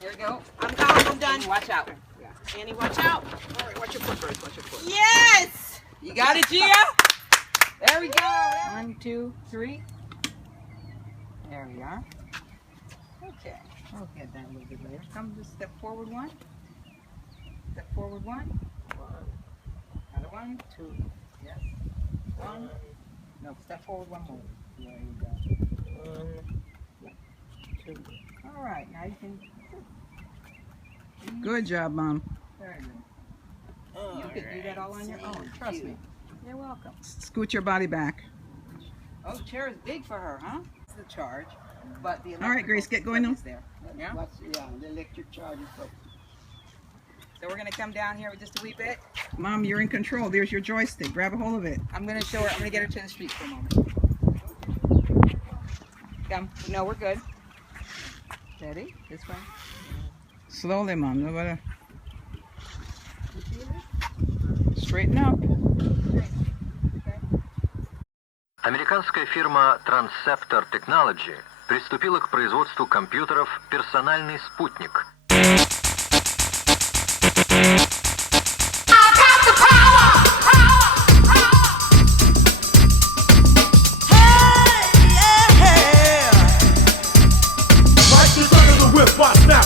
Here we go. I'm gone. I'm done. Annie, watch out. Annie, watch out. All right, watch your foot first. Watch your foot. Yes! You got it, Gia? There we go. 1, 2, 3. There we are. Okay. We'll get that a little bit later. Come just step forward 1. Step forward 1. Another 1, 2. Yes. 1. No, step forward 1 more. There you go. 1, 2. All right, now you can. Good job, Mom. Very good. You could do that all on your own. Trust me. You're welcome. Scoot your body back. Oh, the chair is big for her, huh? It's the charge, but the All right, Grace, get going now. is there. Yeah. The electric charge is up. So we're gonna come down here with just a wee bit. Mom, you're in control. There's your joystick. Grab a hold of it. I'm gonna show her. I'm gonna get her to the street for a moment. Come. No, we're good. Ready? This way. Slowly, Mom. Nobody. Straighten up. Американская фирма Transceptor Technology приступила к производству компьютеров «Персональный спутник».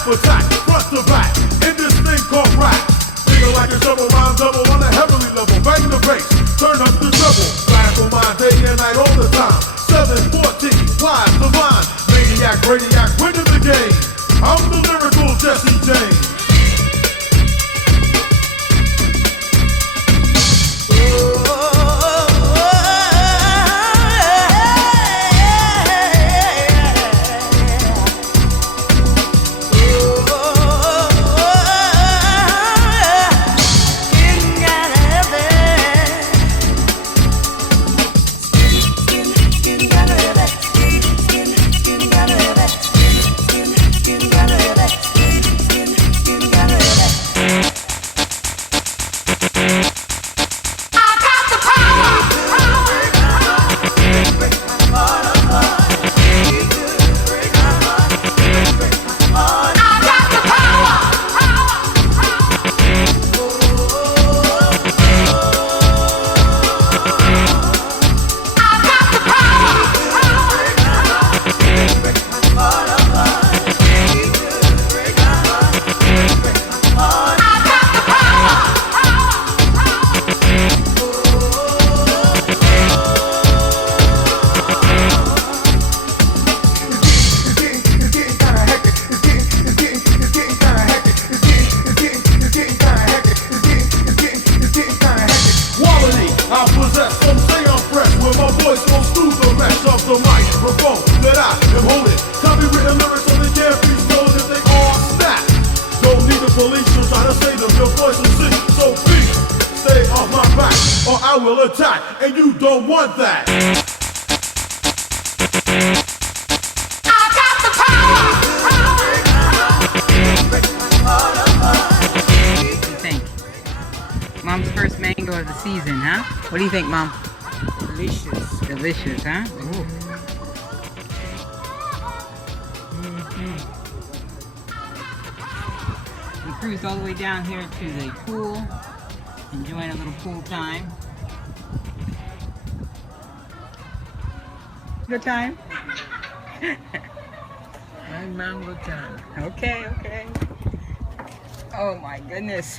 Attack, front to back, in this thing called rap. Feeling like a double rhyme double on a heavenly level. Bang the bass, turn up the treble. Blast on my day and night all the time. 714, wise, divine. Maniac, radiac, winning the game. I'm the lyrical Jesse James. Or I will attack, and you don't want that. I got the power. What do you think? Mom's first mango of the season, huh? What do you think, Mom? Delicious. Delicious, huh? Ooh. We cruised all the way down here to the pool. Enjoying a little pool time. Good time? My mango time. Okay, okay. Oh my goodness.